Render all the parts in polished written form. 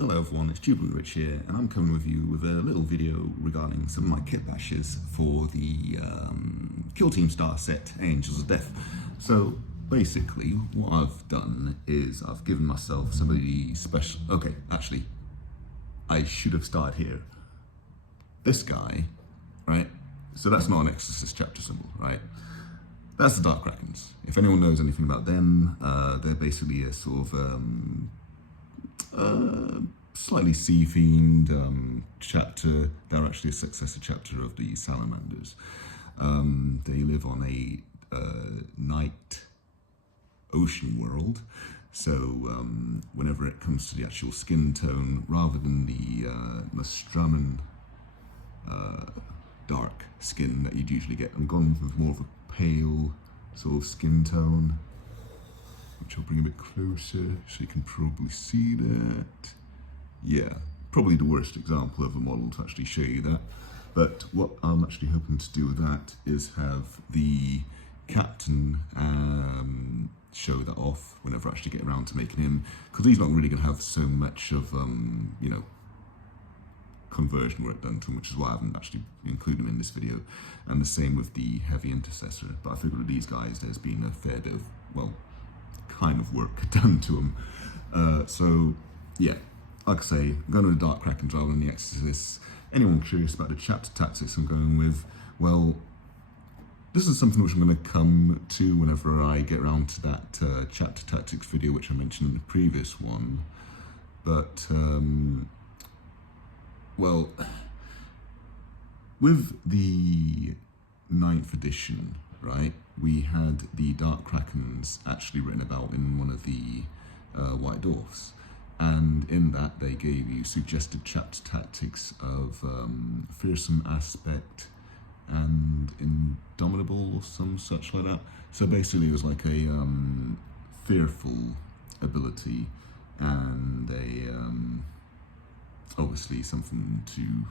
Hello everyone, it's Jubilee Rich here, and I'm coming with you with a little video regarding some of my Kitbashes for the Kill Team Star set, Angels of Death. So basically, what I've done is I've given myself some of the special... Okay, actually, I should have started here. This guy, right? So that's not an Exorcist chapter symbol, right? That's the Dark Krakens. If anyone knows anything about them, they're basically a sort of slightly sea-themed chapter. They're actually a successor chapter of the Salamanders. They live on a night ocean world, so whenever it comes to the actual skin tone, rather than the Nostraman dark skin that you'd usually get, I'm going with more of a pale sort of skin tone, which I'll bring a bit closer so you can probably see that. Yeah, probably the worst example of a model to actually show you that. But what I'm actually hoping to do with that is have the captain show that off whenever I actually get around to making him, because he's not really going to have so much of, you know, conversion work done to him, which is why I haven't actually included him in this video. And the same with the heavy intercessor. But I figured with these guys, there's been a fair bit of, well, kind of work done to them. So yeah, like I say, I'm going with the Dark Krakens rather than the Exorcists. Anyone curious about the chapter tactics I'm going with, well, this is something which I'm going to come to whenever I get around to that chapter tactics video which I mentioned in the previous one. But well, with the 9th edition, right, we had the Dark Krakens actually written about in one of the White Dwarfs, and in that they gave you suggested chapter tactics of fearsome aspect and indomitable or some such like that. So basically it was like a fearful ability and a obviously something to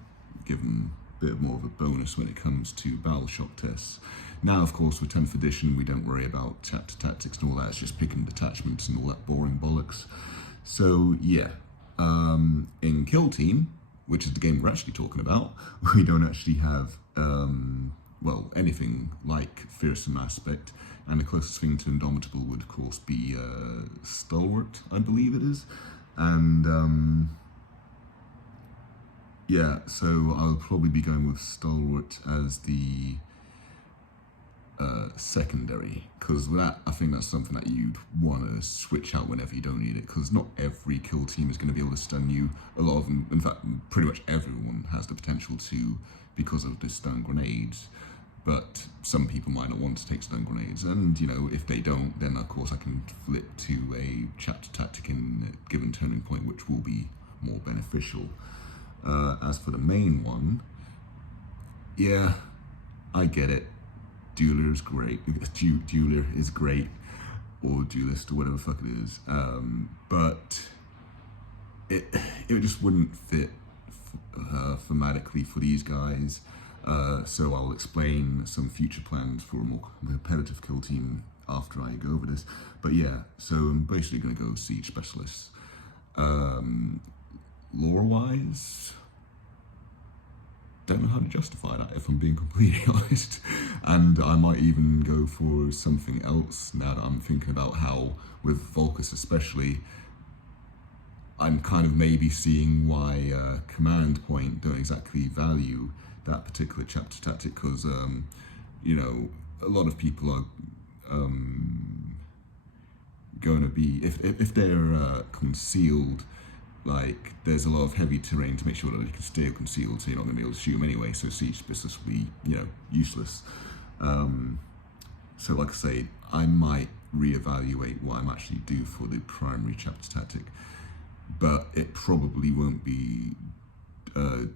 give them a bit more of a bonus when it comes to battle shock tests. Now, of course, with 10th edition, we don't worry about chapter tactics and all that. It's just picking detachments and all that boring bollocks. So, yeah. In Kill Team, which is the game we're actually talking about, we don't actually have, well, anything like fearsome aspect. And the closest thing to indomitable would, of course, be stalwart, I believe it is. And yeah, so I'll probably be going with stalwart as the secondary, because that, I think that's something that you'd want to switch out whenever you don't need it, because not every kill team is going to be able to stun you. A lot of them, in fact, pretty much everyone has the potential to, because of the stun grenades, but some people might not want to take stun grenades, and you know, if they don't, then of course I can flip to a chapter tactic in a given turning point, which will be more beneficial. As for the main one, yeah, I get it. Dueler is great. Dueler is great, or duelist, or whatever the fuck it is. But it just wouldn't fit thematically for these guys. So I'll explain some future plans for a more competitive kill team after I go over this. But yeah, so I'm basically going to go siege specialists. Lore-wise, don't know how to justify that, if I'm being completely honest. And I might even go for something else now that I'm thinking about how, with Volcus especially, I'm kind of maybe seeing why Command Point don't exactly value that particular chapter tactic, because, you know, a lot of people are going to be, if they're concealed, like, there's a lot of heavy terrain to make sure that they can stay concealed, so you're not going to be able to shoot them anyway, so siege specialists will be, you know, useless. So like I say, I might reevaluate what I'm actually do for the primary chapter tactic, but it probably won't be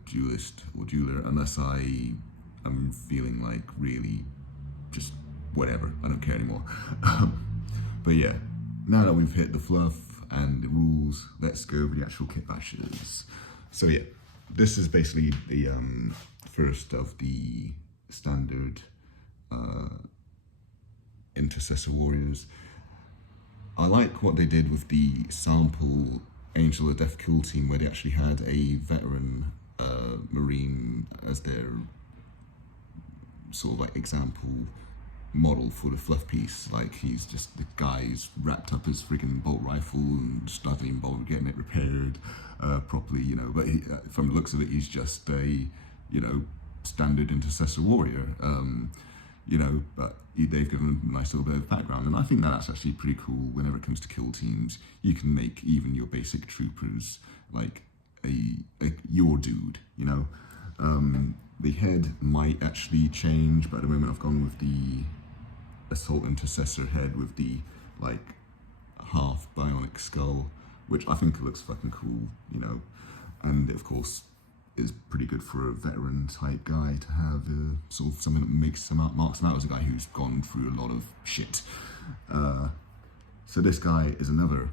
duelist or dueler unless I am feeling like really just whatever, I don't care anymore. But yeah, now that we've hit the fluff and the rules, let's go over the actual Kitbashes. So yeah, this is basically the first of the standard intercessor warriors. I like what they did with the sample Angel of Death kill team where they actually had a veteran Marine as their sort of like example model for the fluff piece. Like, he's just the guy's wrapped up his friggin' bolt rifle and struggling bolt getting it repaired properly, you know. But he, from the looks of it, he's just a, you know, standard intercessor warrior, you know. But they've given him a nice little bit of background, and I think that's actually pretty cool. Whenever it comes to kill teams, you can make even your basic troopers like your dude, you know. The head might actually change, but at the moment I've gone with the assault intercessor head with the like half bionic skull, which I think looks fucking cool, you know. And of course is pretty good for a veteran type guy to have sort of something that makes him out, marks him out as a guy who's gone through a lot of shit. So this guy is another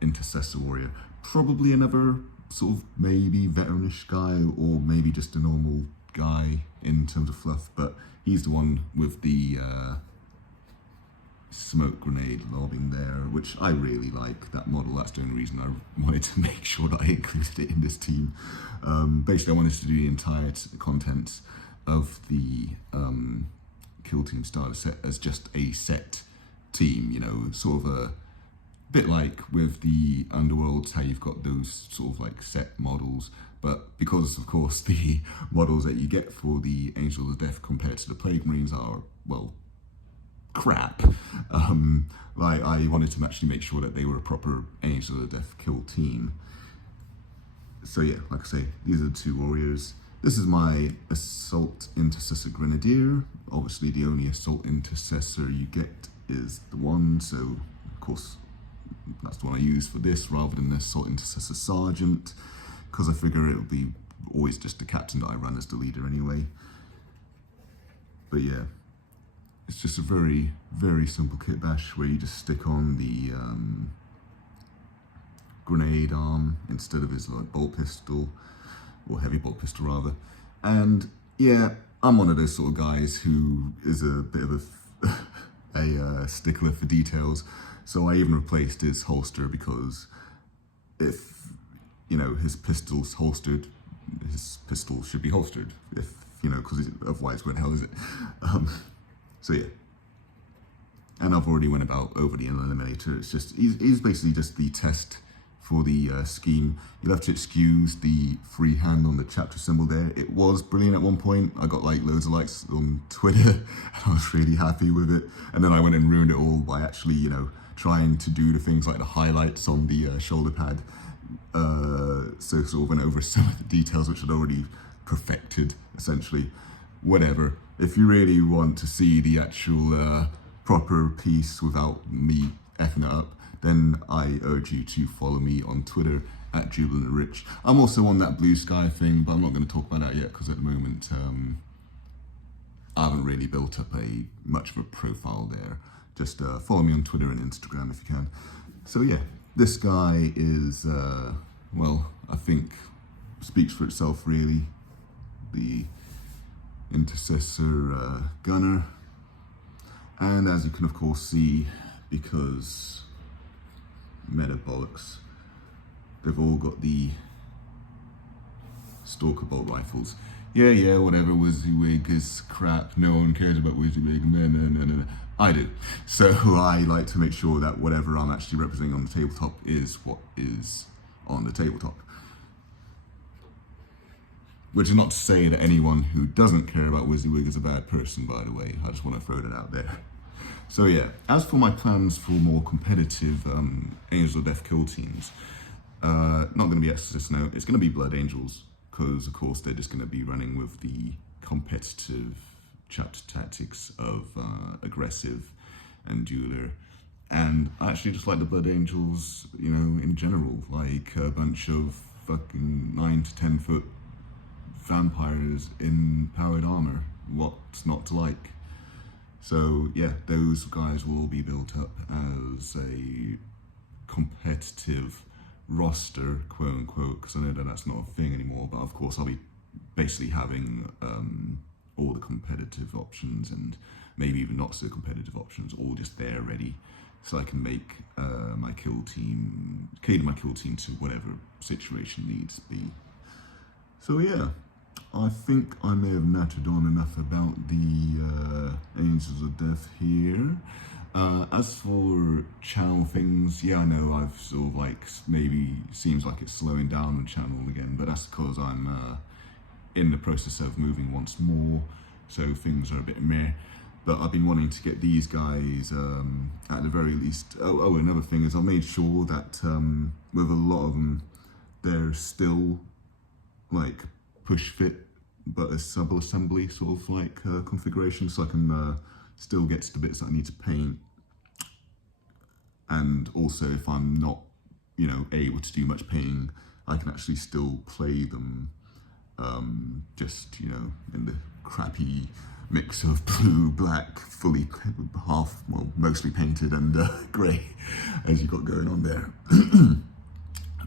intercessor warrior, probably another sort of maybe veteranish guy, or maybe just a normal guy in terms of fluff, but he's the one with the smoke grenade lobbing there, which I really like that model. That's the only reason I wanted to make sure that I included it in this team. Basically I wanted to do the entire content of the kill team starter set as just a set team, you know, sort of a bit like with the Underworlds, how you've got those sort of like set models, but because of course the models that you get for the Angels of Death compared to the Plague Marines are, well, crap. Like, I wanted to actually make sure that they were a proper Angels of Death kill team. So yeah, like I say, these are the two warriors. This is my Assault Intercessor Grenadier. Obviously the only Assault Intercessor you get is the one, so of course that's the one I use for this rather than the Assault Intercessor Sergeant, because I figure it'll be always just the captain that I run as the leader anyway. But yeah, it's just a very, very simple kit bash where you just stick on the grenade arm instead of his like bolt pistol, or heavy bolt pistol rather. And yeah, I'm one of those sort of guys who is a bit of a stickler for details. So I even replaced his holster, because if, you know, his pistol's holstered, his pistol should be holstered. If, you know, because otherwise where the hell is it? So yeah. And I've already went about over the eliminator. It's just, he's basically just the test for the scheme. You'll have to excuse the free hand on the chapter symbol there. It was brilliant at one point. I got like loads of likes on Twitter and I was really happy with it. And then I went and ruined it all by actually, you know, trying to do the things like the highlights on the shoulder pad. So sort of went over some of the details which I'd already perfected, essentially. Whatever. If you really want to see the actual proper piece without me effing it up, then I urge you to follow me on Twitter at JubilantRich. I'm also on that Blue Sky thing, but I'm not going to talk about that yet because at the moment I haven't really built up much of a profile there. Just follow me on Twitter and Instagram if you can. So yeah, this guy is, well, I think speaks for itself really. The intercessor gunner. And as you can of course see, because metabolics, they've all got the Stalker bolt rifles. Yeah, whatever, WYSIWYG is crap, no one cares about WYSIWYG, no. I do. So I like to make sure that whatever I'm actually representing on the tabletop is what is on the tabletop. Which is not to say that anyone who doesn't care about WYSIWYG is a bad person, by the way. I just want to throw that out there. So yeah, as for my plans for more competitive Angels of Death kill teams, not going to be Exorcist now, it's going to be Blood Angels, because of course they're just going to be running with the competitive chapter tactics of aggressive and dueler. And I actually just like the Blood Angels, you know, in general, like a bunch of fucking 9 to 10 foot vampires in powered armor. What's not to like? So yeah, those guys will be built up as a competitive roster, quote unquote, because I know that that's not a thing anymore, but of course I'll be basically having all the competitive options and maybe even not so competitive options all just there ready so I can make my kill team, cater my kill team to whatever situation needs be. So yeah, I think I may have nattered on enough about the Angels of Death here. As for channel things, yeah, I know I've sort of like, maybe seems like it's slowing down the channel again, but that's because I'm in the process of moving once more, so things are a bit meh. But I've been wanting to get these guys at the very least. Oh, another thing is I made sure that with a lot of them, they're still like push fit, but a sub-assembly sort of like configuration, so I can still get to the bits that I need to paint. And also, if I'm not, able to do much painting, I can actually still play them just, in the crappy mix of blue, black, fully mostly painted, and grey, as you got going on there.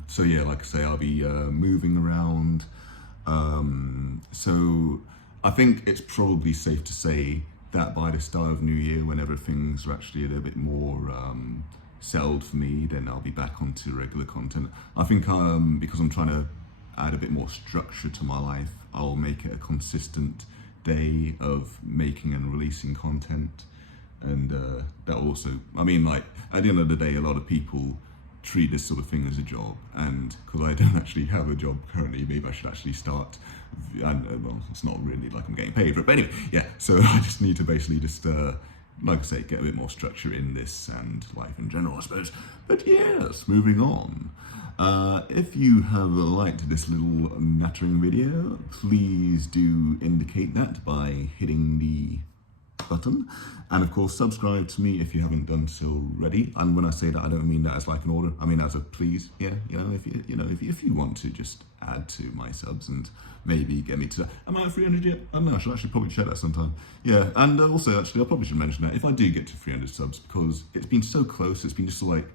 So yeah, like I say, I'll be moving around. So I think it's probably safe to say that by the start of New Year, whenever things are actually a little bit more settled for me, then I'll be back onto regular content. I think because I'm trying to add a bit more structure to my life, I'll make it a consistent day of making and releasing content. And that also, I mean, like, at the end of the day, a lot of people treat this sort of thing as a job, and because I don't actually have a job currently, maybe I should actually start, and well, it's not really like I'm getting paid for it, but anyway, yeah, so I just need to basically just, like I say, get a bit more structure in this and life in general, I suppose. But yes, moving on. If you have liked this little nattering video, please do indicate that by hitting the button, and of course subscribe to me if you haven't done so already. And when I say that, I don't mean that as like an order, I mean as a please. Yeah, if you want to just add to my subs and maybe get me to, am I at 300 yet? I don't know, I should actually probably check that sometime. Yeah, and also actually I probably should mention that if I do get to 300 subs, because it's been so close, it's been just like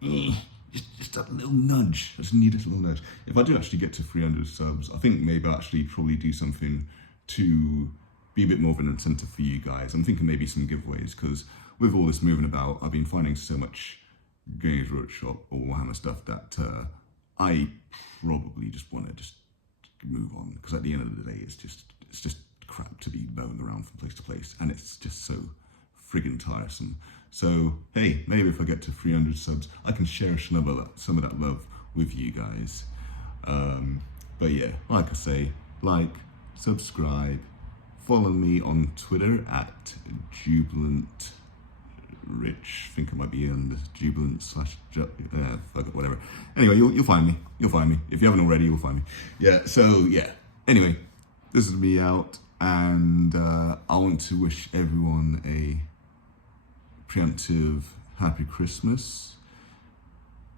just a little nudge. I just need a little nudge. If I do actually get to 300 subs, I think maybe I'll actually probably do something to be a bit more of an incentive for you guys. I'm thinking maybe some giveaways, because with all this moving about, I've been finding so much Games Workshop or Warhammer stuff that I probably just want to just move on, because at the end of the day, it's just crap to be going around from place to place, and it's just so friggin' tiresome. So hey, maybe if I get to 300 subs, I can share some of that love with you guys. But yeah, like I say, like, subscribe, follow me on Twitter at Jubilant Rich. I think it might be on the Jubilant / whatever. Anyway, you'll find me. You'll find me. If you haven't already, you'll find me. Yeah. So yeah. Anyway, this is me out, and I want to wish everyone a preemptive Happy Christmas.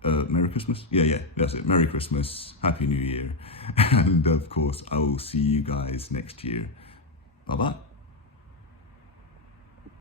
Merry Christmas? Yeah, that's it. Merry Christmas, Happy New Year. And of course, I will see you guys next year. Bye-bye.